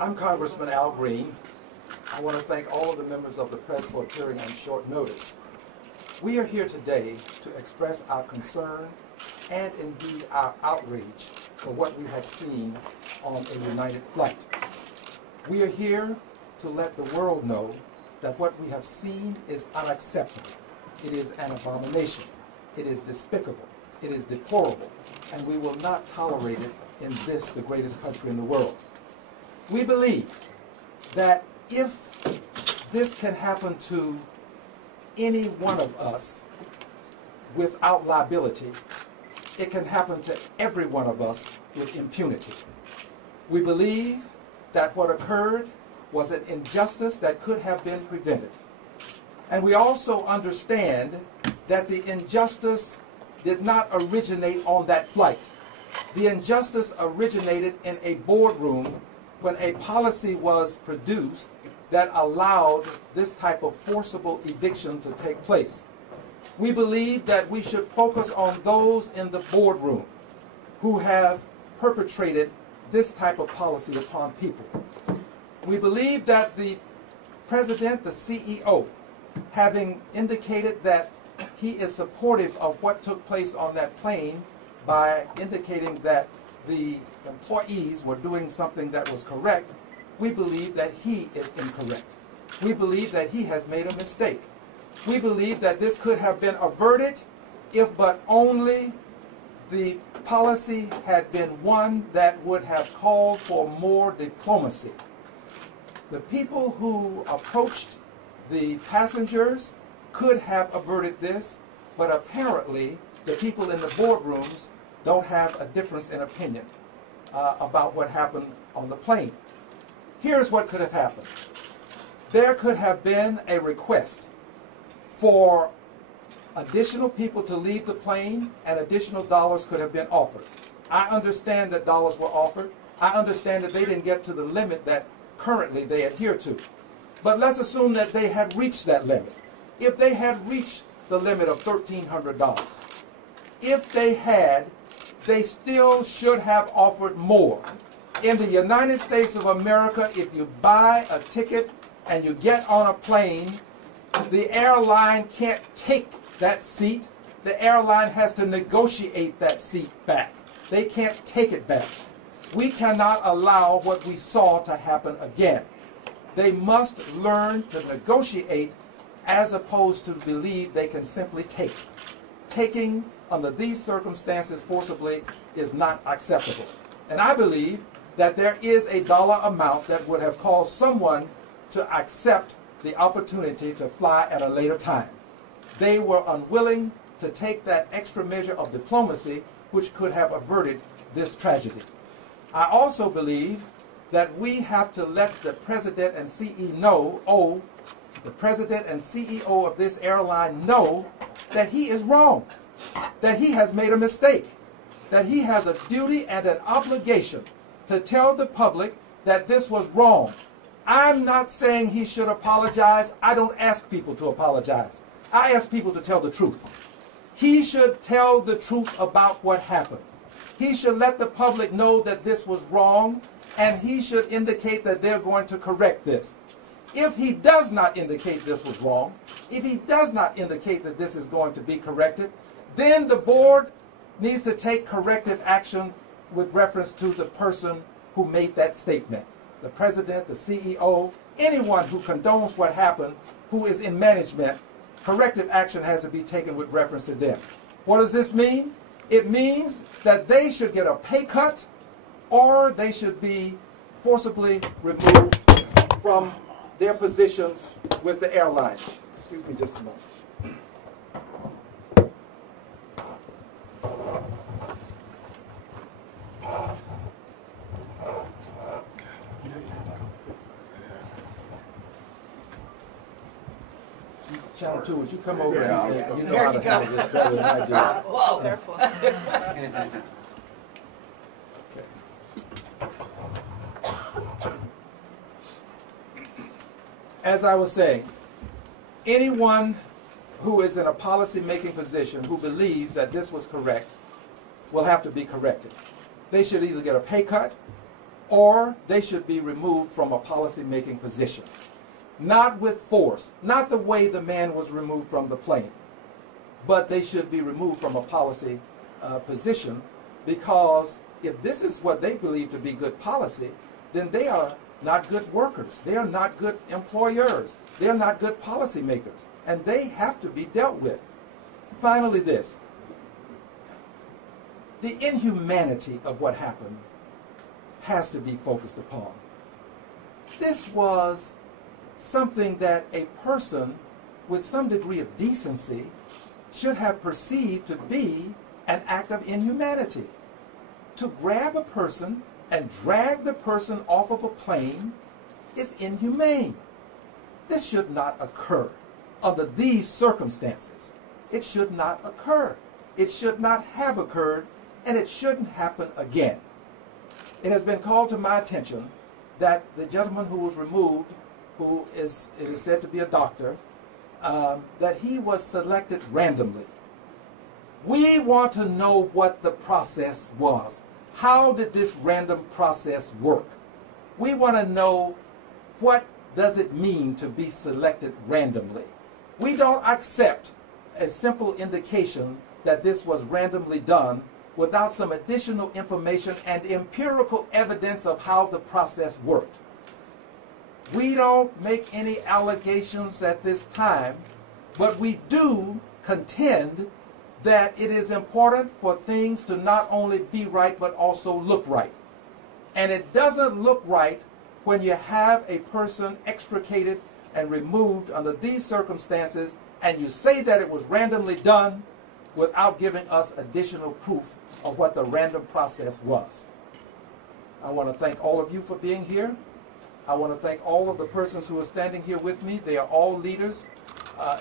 I'm Congressman Al Green. I want to thank all of the members of the press for appearing on short notice. We are here today to express our concern and indeed our outrage for what we have seen on a United flight. We are here to let the world know that what we have seen is unacceptable. It is an abomination. It is despicable. It is deplorable. And we will not tolerate it in this, the greatest country in the world. We believe that if this can happen to any one of us without liability, it can happen to every one of us with impunity. We believe that what occurred was an injustice that could have been prevented. And we also understand that the injustice did not originate on that flight. The injustice originated in a boardroom when a policy was produced that allowed this type of forcible eviction to take place. We believe that we should focus on those in the boardroom who have perpetrated this type of policy upon people. We believe that the president, the CEO, having indicated that he is supportive of what took place on that plane by indicating that the employees were doing something that was correct, we believe that he is incorrect. We believe that he has made a mistake. We believe that this could have been averted if but only the policy had been one that would have called for more diplomacy. The people who approached the passengers could have averted this, but apparently the people in the boardrooms don't have a difference in opinion about what happened on the plane. Here's what could have happened. There could have been a request for additional people to leave the plane, and additional dollars could have been offered. I understand that dollars were offered. I understand that they didn't get to the limit that currently they adhere to. But let's assume that they had reached that limit. If they had reached the limit of $1,300, if they had, they still should have offered more. In the United States of America, if you buy a ticket and you get on a plane, the airline can't take that seat. The airline has to negotiate that seat back. They can't take it back. We cannot allow what we saw to happen again. They must learn to negotiate as opposed to believe they can simply take. Taking under these circumstances forcibly is not acceptable. And I believe that there is a dollar amount that would have caused someone to accept the opportunity to fly at a later time. They were unwilling to take that extra measure of diplomacy which could have averted this tragedy. I also believe that we have to let the president and CEO, the president and CEO of this airline know that he is wrong, that he has made a mistake, that he has a duty and an obligation to tell the public that this was wrong. I'm not saying he should apologize. I don't ask people to apologize. I ask people to tell the truth. He should tell the truth about what happened. He should let the public know that this was wrong, and he should indicate that they're going to correct this. If he does not indicate this was wrong, if he does not indicate that this is going to be corrected, then the board needs to take corrective action with reference to the person who made that statement. The president, the CEO, anyone who condones what happened, who is in management, corrective action has to be taken with reference to them. What does this mean? It means that they should get a pay cut, or they should be forcibly removed from their positions with the airline. Excuse me just a moment. Channel 2, would you come over and you know how to handle this better than I do. Whoa, careful. As I was saying, anyone who is in a policy-making position who believes that this was correct will have to be corrected. They should either get a pay cut, or they should be removed from a policy-making position. Not with force, not the way the man was removed from the plane, but they should be removed from a policy position, because if this is what they believe to be good policy, then they are not good workers. They are not good employers. They are not good policymakers, and they have to be dealt with. Finally, this. The inhumanity of what happened has to be focused upon. This was something that a person with some degree of decency should have perceived to be an act of inhumanity. To grab a person and drag the person off of a plane is inhumane. This should not occur under these circumstances. It should not occur. It should not have occurred, and it shouldn't happen again. It has been called to my attention that the gentleman who was removed, it is said to be a doctor, that he was selected randomly. We want to know what the process was. How did this random process work? We want to know, what does it mean to be selected randomly? We don't accept a simple indication that this was randomly done without some additional information and empirical evidence of how the process worked. We don't make any allegations at this time, but we do contend that it is important for things to not only be right but also look right. And it doesn't look right when you have a person extricated and removed under these circumstances, and you say that it was randomly done without giving us additional proof of what the random process was. I want to thank all of you for being here. I want to thank all of the persons who are standing here with me. They are all leaders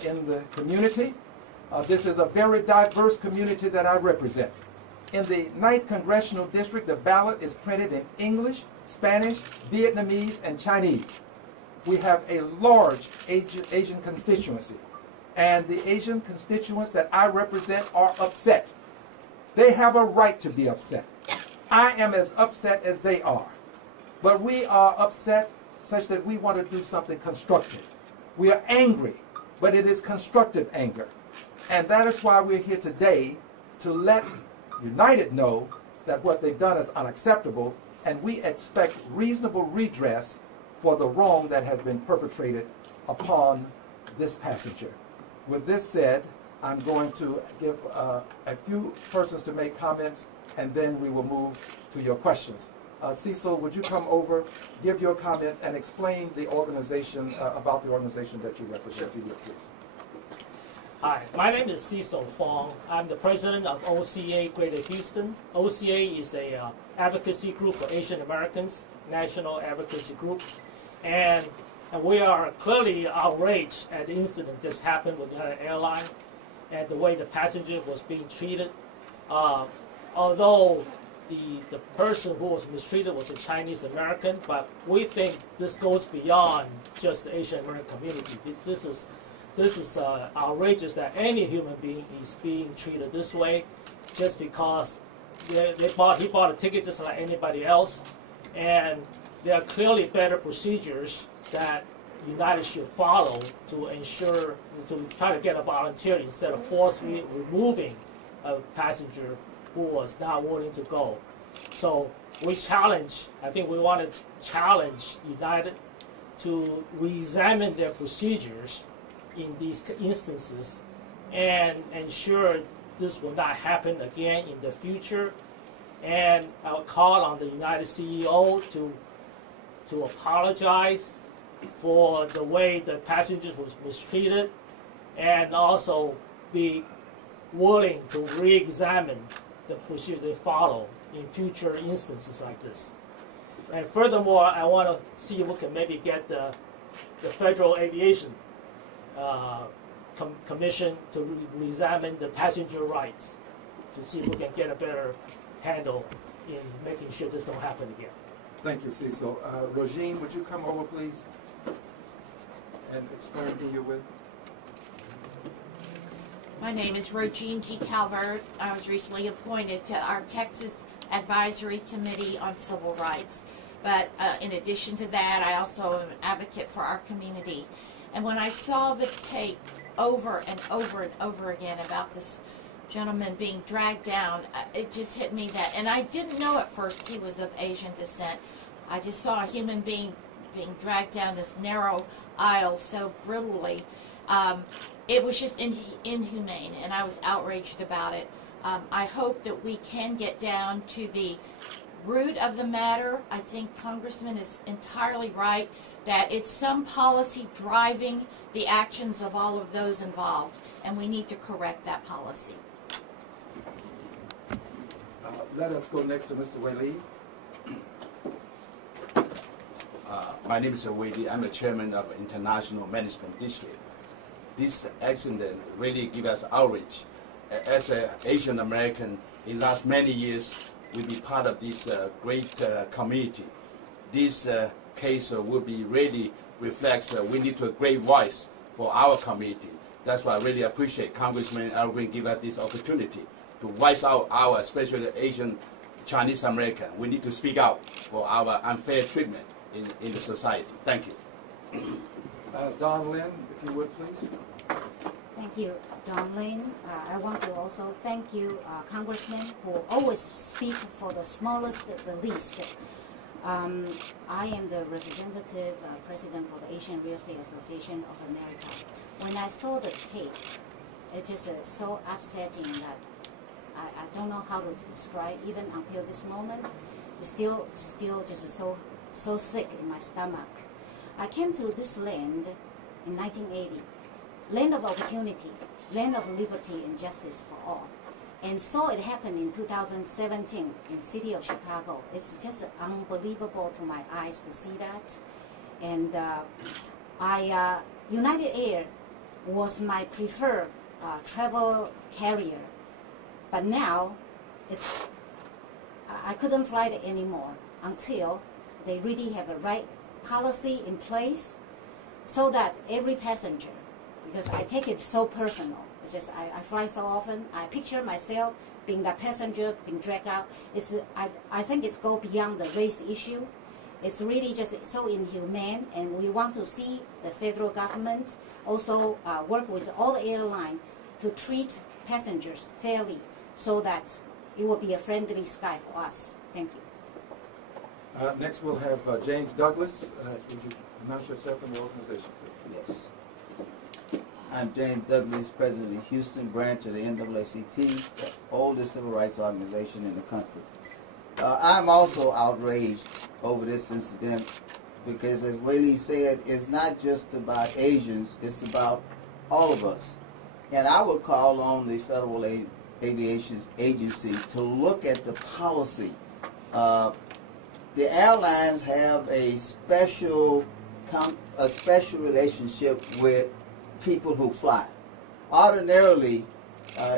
in the community. This is a very diverse community that I represent. In the 9th Congressional District, the ballot is printed in English, Spanish, Vietnamese, and Chinese. We have a large Asian constituency, and the Asian constituents that I represent are upset. They have a right to be upset. I am as upset as they are. But we are upset such that we want to do something constructive. We are angry, but it is constructive anger. And that is why we're here today, to let United know that what they've done is unacceptable, and we expect reasonable redress for the wrong that has been perpetrated upon this passenger. With this said, I'm going to give a few persons to make comments, and then we will move to your questions. Cecil, would you come over, give your comments, and explain the organization, about the organization that you represent? Please. Hi, my name is Cecil Fong. I'm the president of OCA Greater Houston. OCA is a advocacy group for Asian Americans, national advocacy group. And we are clearly outraged at the incident that just happened with United Airlines and the way the passenger was being treated. Although the person who was mistreated was a Chinese American, but we think this goes beyond just the Asian American community. This is outrageous that any human being is being treated this way, just because he bought a ticket just like anybody else, and there are clearly better procedures that United should follow to ensure, to try to get a volunteer instead of forcefully removing a passenger who was not willing to go. So we want to challenge United to re-examine their procedures in these instances and ensure this will not happen again in the future. And I'll call on the United CEO to apologize for the way the passengers was mistreated, and also be willing to re-examine the procedure they follow in future instances like this. And furthermore, I want to see if we can maybe get the Federal Aviation Commission to re-examine the passenger rights, to see if we can get a better handle in making sure this don't happen again. Thank you, Cecil. Rogine, would you come over, please, and explain who you're with? My name is Rogine G. Calvert. I was recently appointed to our Texas Advisory Committee on Civil Rights. But in addition to that, I also am an advocate for our community. And when I saw the tape over and over and over again about this gentleman being dragged down, it just hit me that, and I didn't know at first he was of Asian descent. I just saw a human being dragged down this narrow aisle so brutally. It was just inhumane, and I was outraged about it. I hope that we can get down to the root of the matter. I think Congressman is entirely right that it's some policy driving the actions of all of those involved, and we need to correct that policy. Let us go next to Mr. Wei. My name is Wei Li. I'm the chairman of International Management District. This accident really gives us outrage. As an Asian American, in the last many years, we'll be part of this great community. This case will be really reflects we need to a great voice for our community. That's why I really appreciate Congressman Alvin give us this opportunity to voice out our, especially Asian Chinese American. We need to speak out for our unfair treatment in the society. Thank you. Don Lin, if you would, please. Thank you, Don Lin. I want to also thank you, Congressman, who always speak for the smallest, the least. I am the representative president for the Asian Real Estate Association of America. When I saw the tape, it just so upsetting that I don't know how to describe. Even until this moment, it's still just so sick in my stomach. I came to this land in 1980, land of opportunity, land of liberty and justice for all, and saw it happen in 2017 in the city of Chicago. It's just unbelievable to my eyes to see that. And United Air was my preferred travel carrier, but now I couldn't fly it anymore until they really have a right policy in place so that every passenger, because I take it so personal, it's just I fly so often, I picture myself being that passenger being dragged out. I think it's go beyond the race issue. It's really just so inhumane, and we want to see the federal government also work with all the airlines to treat passengers fairly so that it will be a friendly sky for us. Thank you. Next we'll have James Douglas. Would you announce yourself and your organization, please? Yes. I'm James Douglas, president of the Houston branch of the NAACP, the oldest civil rights organization in the country. I'm also outraged over this incident because, as Wei Li said, it's not just about Asians, it's about all of us. And I would call on the Federal Aviation Agency to look at the policy. The airlines have a special relationship with people who fly. Ordinarily,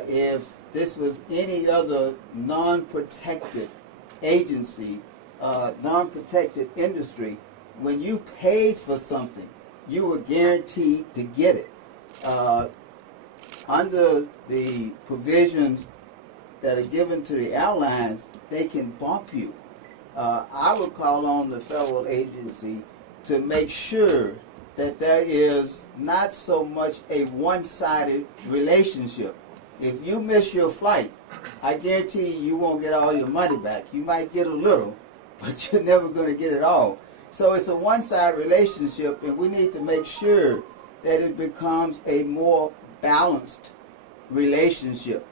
if this was any other non-protected agency, non-protected industry, when you paid for something, you were guaranteed to get it. Under the provisions that are given to the airlines, they can bump you. I would call on the federal agency to make sure that there is not so much a one-sided relationship. If you miss your flight, I guarantee you won't get all your money back. You might get a little, but you're never going to get it all. So it's a one-sided relationship, and we need to make sure that it becomes a more balanced relationship.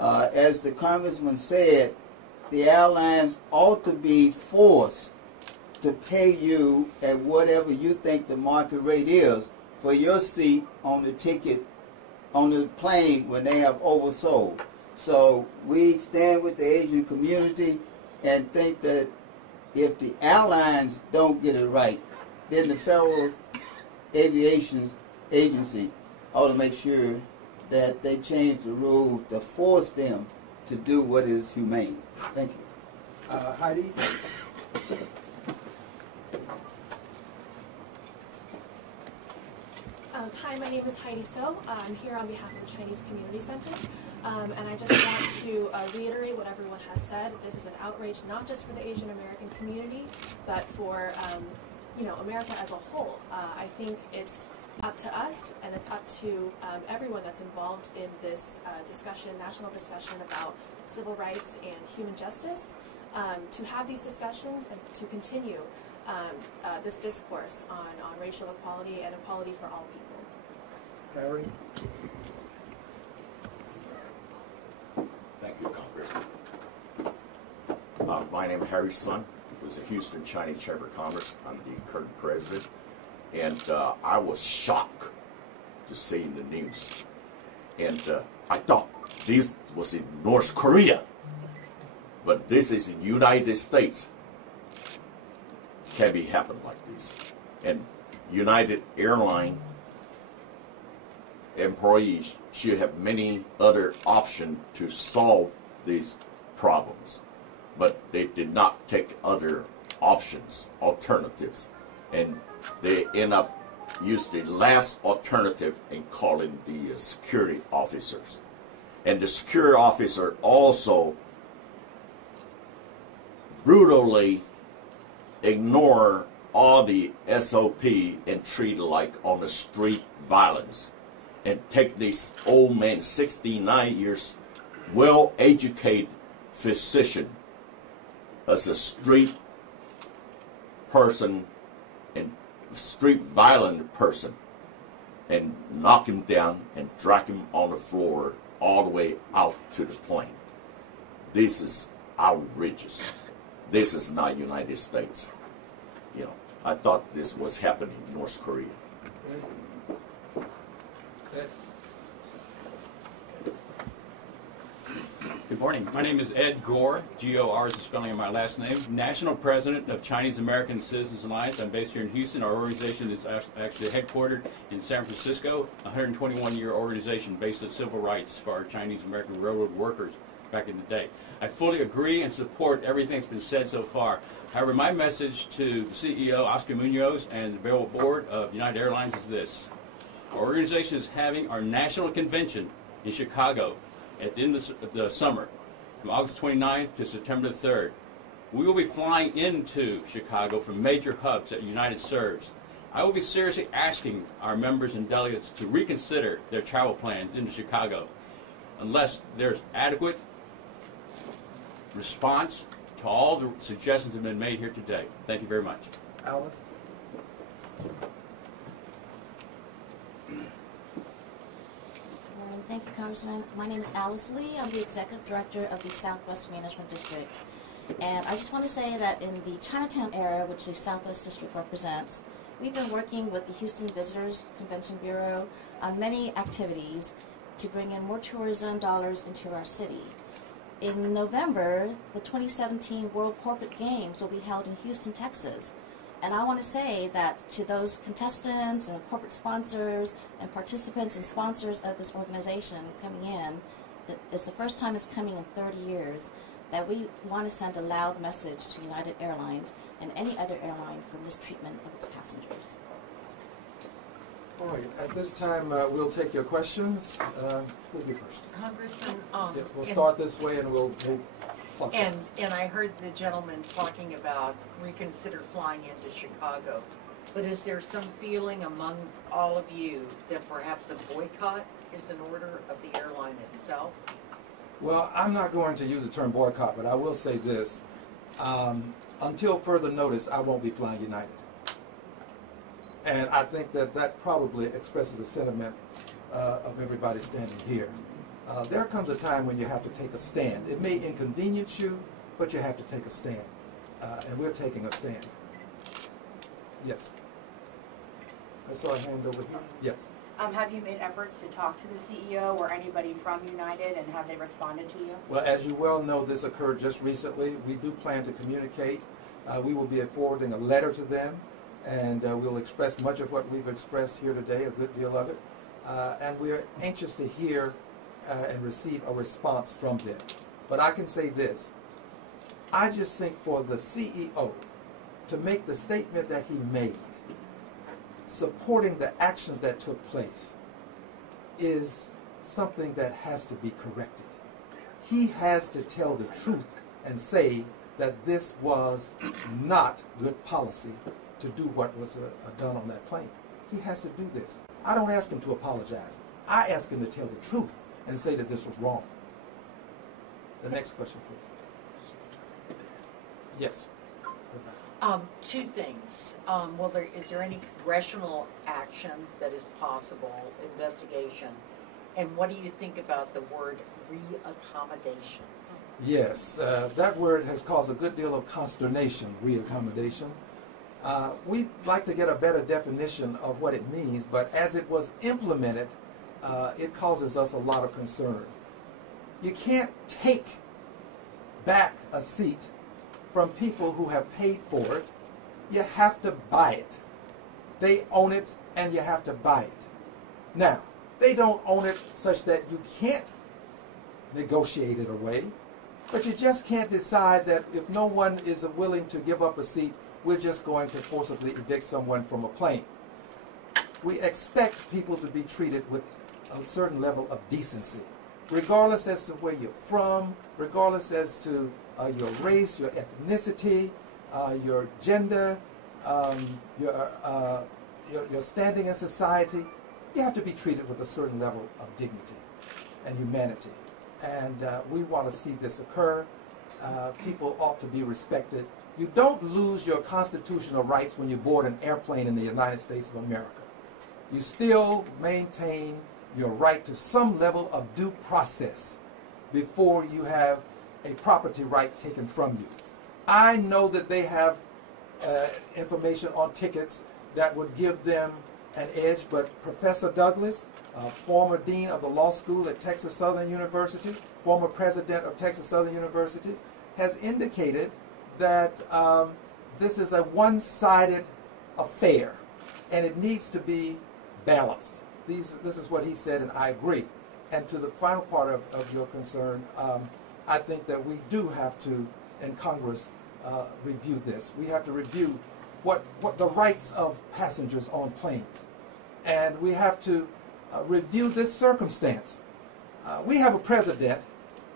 As the congressman said, the airlines ought to be forced to pay you at whatever you think the market rate is for your seat on the ticket on the plane when they have oversold. So we stand with the Asian community and think that if the airlines don't get it right, then the Federal Aviation Agency ought to make sure that they change the rules to force them to do what is humane. Thank you. Heidi? Hi, my name is Heidi So. I'm here on behalf of the Chinese Community Center. And I just want to reiterate what everyone has said. This is an outrage not just for the Asian American community, but for America as a whole. I think it's up to us, and it's up to everyone that's involved in this national discussion about civil rights and human justice, to have these discussions and to continue this discourse on racial equality and equality for all people. Harry? Thank you, Congressman. My name is Harry Sun. I was the Houston Chinese Chamber of Commerce. I'm the current president. And I was shocked to see in the news. And I thought this was in North Korea. But this is in the United States. Can be happen like this. And United Airlines employees should have many other options to solve these problems. But they did not take other options, alternatives. And they end up using the last alternative and calling the security officers. And the security officer also brutally ignore all the SOP and treat it like on the street violence. And take this old man, 69 years, well-educated physician as a street person and street violent person and knock him down and drag him on the floor all the way out to the plane. This is outrageous. This is not United States. You know, I thought this was happening in North Korea. Good morning. My name is Ed Gore. G-O-R is the spelling of my last name. National President of Chinese American Citizens Alliance. I'm based here in Houston. Our organization is actually headquartered in San Francisco, a 121-year organization based on civil rights for our Chinese American railroad workers back in the day. I fully agree and support everything that's been said so far. However, my message to the CEO, Oscar Munoz, and the Bell Board of United Airlines is this. Our organization is having our national convention in Chicago at the end of the summer, from August 29th to September 3rd. We will be flying into Chicago from major hubs that United serves. I will be seriously asking our members and delegates to reconsider their travel plans into Chicago unless there's adequate response to all the suggestions that have been made here today. Thank you very much. Alice? Thank you, Congressman. My name is Alice Lee. I'm the Executive Director of the Southwest Management District. And I just want to say that in the Chinatown area, which the Southwest District represents, we've been working with the Houston Visitors Convention Bureau on many activities to bring in more tourism dollars into our city. In November, the 2017 World Corporate Games will be held in Houston, Texas. And I want to say that to those contestants and corporate sponsors and participants and sponsors of this organization coming in, it's the first time it's coming in 30 years, that we want to send a loud message to United Airlines and any other airline for mistreatment of its passengers. All right, at this time, we'll take your questions. Who'll be first? Congressman, Yes, we'll start this way and we'll move. and I heard the gentleman talking about reconsider flying into Chicago. But is there some feeling among all of you that perhaps a boycott is in order of the airline itself? Well, I'm not going to use the term boycott, but I will say this. Until further notice, I won't be flying United. And I think that that probably expresses the sentiment of everybody standing here. There comes a time when you have to take a stand. It may inconvenience you, but you have to take a stand. And we're taking a stand. Yes. I saw a hand over here. Yes. Have you made efforts to talk to the CEO or anybody from United, and have they responded to you? Well, as you well know, this occurred just recently. We do plan to communicate. We will be forwarding a letter to them, and we'll express much of what we've expressed here today, a good deal of it. And we're anxious to hear and receive a response from them. But I can say this. I just think for the CEO to make the statement that he made, supporting the actions that took place, is something that has to be corrected. He has to tell the truth and say that this was not good policy to do what was done on that plane. He has to do this. I don't ask him to apologize. I ask him to tell the truth and say that this was wrong. The next question, please. Yes. Two things. Is there any congressional action that is possible, investigation? And what do you think about the word reaccommodation? Yes, that word has caused a good deal of consternation, reaccommodation. We'd like to get a better definition of what it means, but as it was implemented, it causes us a lot of concern. You can't take back a seat from people who have paid for it. You have to buy it. They own it, and you have to buy it. Now, they don't own it such that you can't negotiate it away, but you just can't decide that if no one is willing to give up a seat, we're just going to forcibly evict someone from a plane. We expect people to be treated with a certain level of decency, regardless as to where you're from, regardless as to your race, your ethnicity, your gender, your standing in society. You have to be treated with a certain level of dignity and humanity. And we want to see this occur. People ought to be respected. You don't lose your constitutional rights when you board an airplane in the United States of America. You still maintain your right to some level of due process before you have a property right taken from you. I know that they have information on tickets that would give them an edge, but Professor Douglas, former dean of the law school at Texas Southern University, former president of Texas Southern University, has indicated that this is a one-sided affair, and it needs to be balanced. This is what he said, and I agree. And to the final part of your concern, I think that we do have to, in Congress, review this. We have to review what the rights of passengers on planes. And we have to review this circumstance. We have a president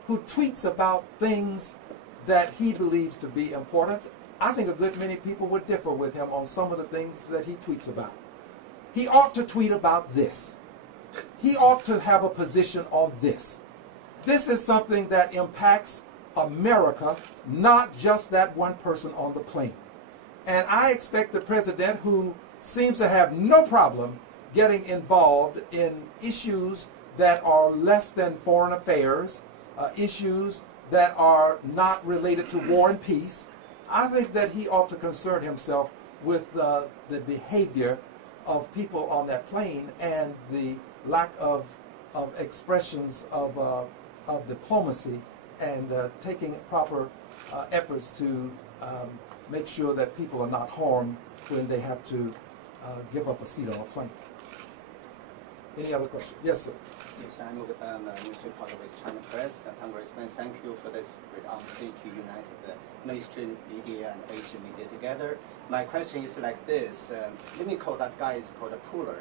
who tweets about things that he believes to be important. I think a good many people would differ with him on some of the things that he tweets about. He ought to tweet about this. He ought to have a position on this. This is something that impacts America, not just that one person on the plane. And I expect the president, who seems to have no problem getting involved in issues that are less than foreign affairs, issues that are not related to war and peace, I think that he ought to concern himself with the behavior of people on that plane and the lack of expressions of diplomacy and taking proper efforts to make sure that people are not harmed when they have to give up a seat on a plane. Any other questions? Yes, sir. Yes, I'm Mr. Potter with China Press. Congressman, thank you for this great opportunity to unite the mainstream media and Asian media together. My question is like this. Let me call that guy is called a puller,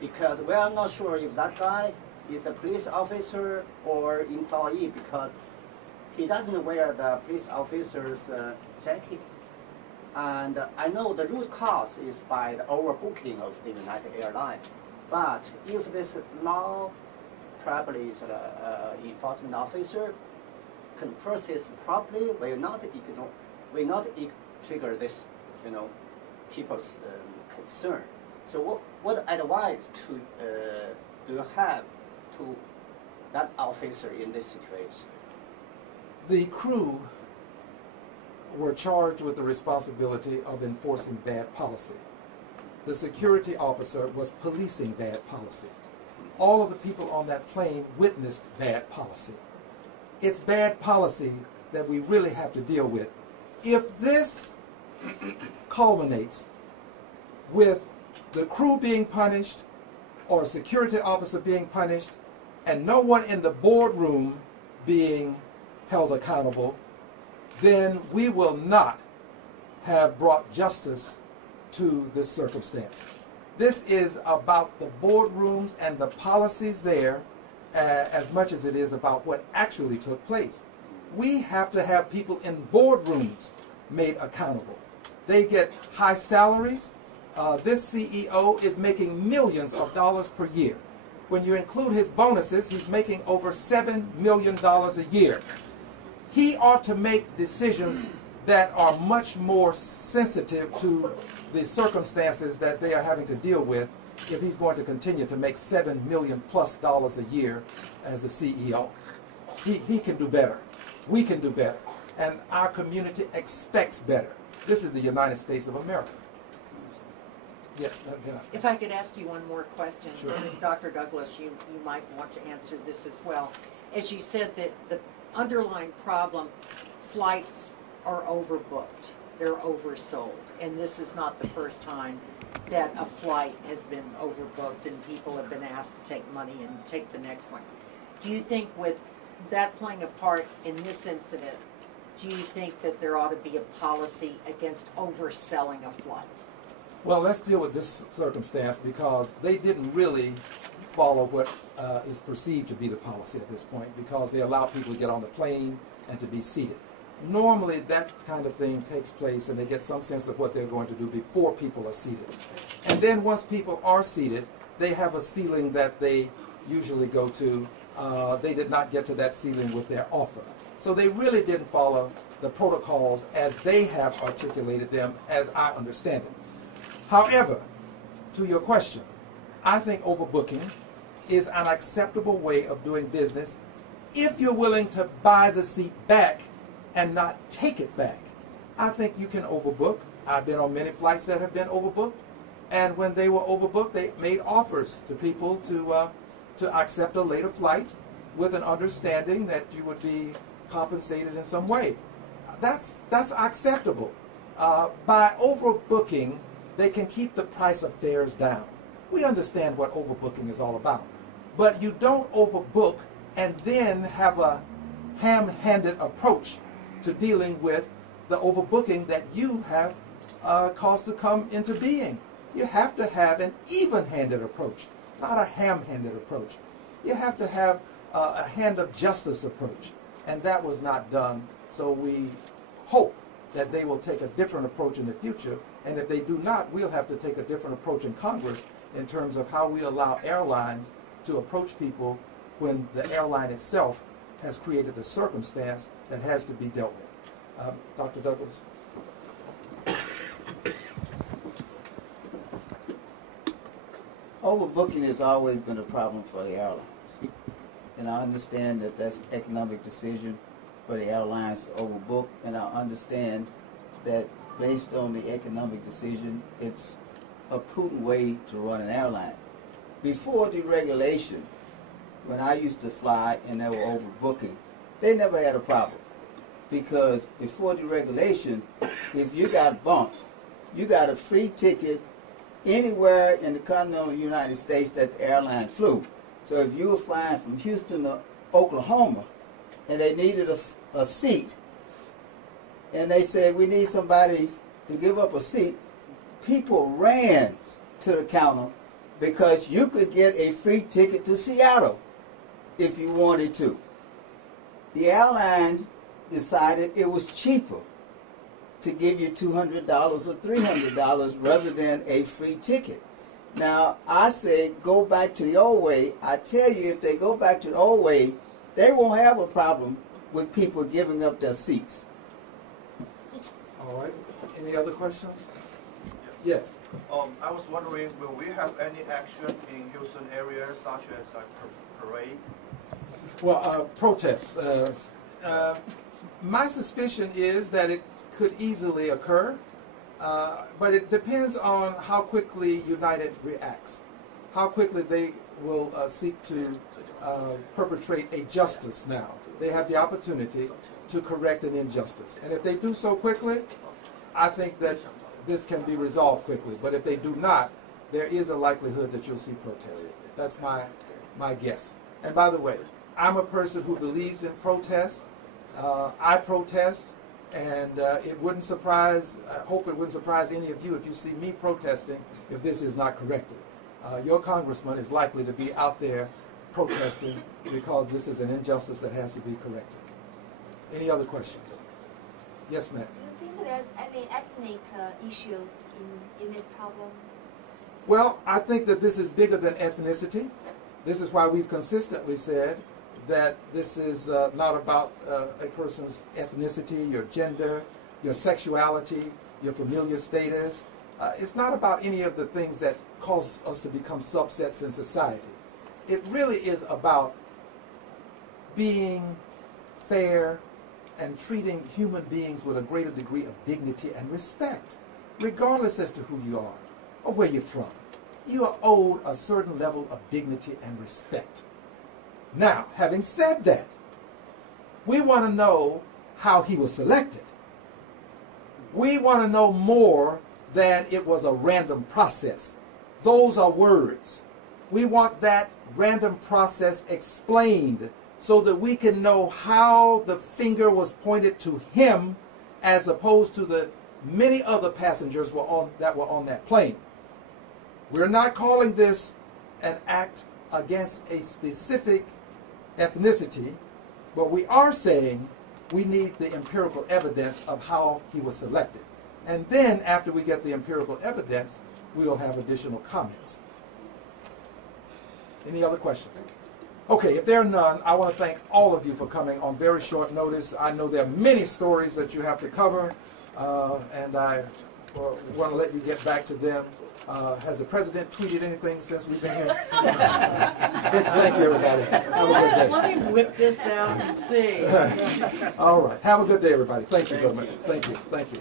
because we are not sure if that guy is a police officer or employee, because he doesn't wear the police officer's jacket. And I know the root cause is by the overbooking of the United Airlines. But if this law probably is enforcement officer can process properly, will not trigger this, people's concern. So what advice do you have to that officer in this situation? The crew were charged with the responsibility of enforcing bad policy. The security officer was policing bad policy. All of the people on that plane witnessed bad policy. It's bad policy that we really have to deal with. If this culminates with the crew being punished or a security officer being punished and no one in the boardroom being held accountable, then we will not have brought justice to this circumstance. This is about the boardrooms and the policies there as much as it is about what actually took place. We have to have people in boardrooms made accountable. They get high salaries. This CEO is making millions of dollars per year. When you include his bonuses, he's making over $7 million a year. He ought to make decisions that are much more sensitive to the circumstances that they are having to deal with if he's going to continue to make $7 million plus a year as the CEO. He can do better. We can do better. And our community expects better. This is the United States of America. Yes. If I could ask you one more question, Sure. and Dr. Douglas, you might want to answer this as well. As you said, that the underlying problem, flights are overbooked, they're oversold, and this is not the first time that a flight has been overbooked and people have been asked to take money and take the next one. Do you think with that playing a part in this incident, do you think that there ought to be a policy against overselling a flight? Well, let's deal with this circumstance because they didn't really follow what is perceived to be the policy at this point because they allow people to get on the plane and to be seated. Normally, that kind of thing takes place and they get some sense of what they're going to do before people are seated. And then once people are seated, they have a ceiling that they usually go to. They did not get to that ceiling with their offer. So they really didn't follow the protocols as they have articulated them, as I understand it. However, to your question, I think overbooking is an acceptable way of doing business if you're willing to buy the seat back and not take it back. I think you can overbook. I've been on many flights that have been overbooked, and when they were overbooked, they made offers to people to accept a later flight with an understanding that you would be compensated in some way. That's acceptable. By overbooking, they can keep the price of fares down. We understand what overbooking is all about. But you don't overbook and then have a ham-handed approach to dealing with the overbooking that you have caused to come into being. You have to have an even-handed approach, not a ham-handed approach. You have to have a hand of justice approach. And that was not done. So we hope that they will take a different approach in the future. And if they do not, we'll have to take a different approach in Congress in terms of how we allow airlines to approach people when the airline itself has created the circumstance that has to be dealt with. Dr. Douglas? Overbooking has always been a problem for the airlines. And I understand that that's an economic decision for the airlines to overbook, and I understand that based on the economic decision, it's a prudent way to run an airline. Before deregulation, when I used to fly and they were overbooking, they never had a problem. Because before deregulation, if you got bumped, you got a free ticket anywhere in the continental United States that the airline flew. So if you were flying from Houston to Oklahoma and they needed a seat, and they said, we need somebody to give up a seat, people ran to the counter because you could get a free ticket to Seattle if you wanted to. The airline decided it was cheaper to give you $200 or $300 rather than a free ticket. Now, I say go back to the old way. I tell you, if they go back to the old way, they won't have a problem with people giving up their seats. All right. Any other questions? Yes. I was wondering, will we have any action in Houston area, such as like parade? Well, protests. My suspicion is that it could easily occur, but it depends on how quickly United reacts, how quickly they will seek to perpetrate a justice now. They have the opportunity to correct an injustice. And if they do so quickly, I think that this can be resolved quickly. But if they do not, there is a likelihood that you'll see protests. That's my guess. And by the way, I'm a person who believes in protest. I protest, and it wouldn't surprise, I hope it wouldn't surprise any of you if you see me protesting if this is not corrected. Your congressman is likely to be out there protesting because this is an injustice that has to be corrected. Any other questions? Yes, ma'am. Do you think there's any ethnic issues in this problem? Well, I think that this is bigger than ethnicity. This is why we've consistently said that this is not about a person's ethnicity, your gender, your sexuality, your familial status. It's not about any of the things that cause us to become subsets in society. It really is about being fair and treating human beings with a greater degree of dignity and respect, regardless as to who you are or where you're from. You are owed a certain level of dignity and respect. Now, having said that, we want to know how he was selected. We want to know more than it was a random process. Those are words. We want that random process explained so that we can know how the finger was pointed to him as opposed to the many other passengers that were on that plane. We're not calling this an act against a specific ethnicity, but we are saying we need the empirical evidence of how he was selected. And then after we get the empirical evidence, we will have additional comments. Any other questions? Okay, if there are none, I want to thank all of you for coming on very short notice. I know there are many stories that you have to cover, and I want to let you get back to them. Has the president tweeted anything since we've been here? Thank you, everybody. Have a good day. Let me whip this out and see. All right. Have a good day, everybody. Thank you very much. Thank you. Thank you.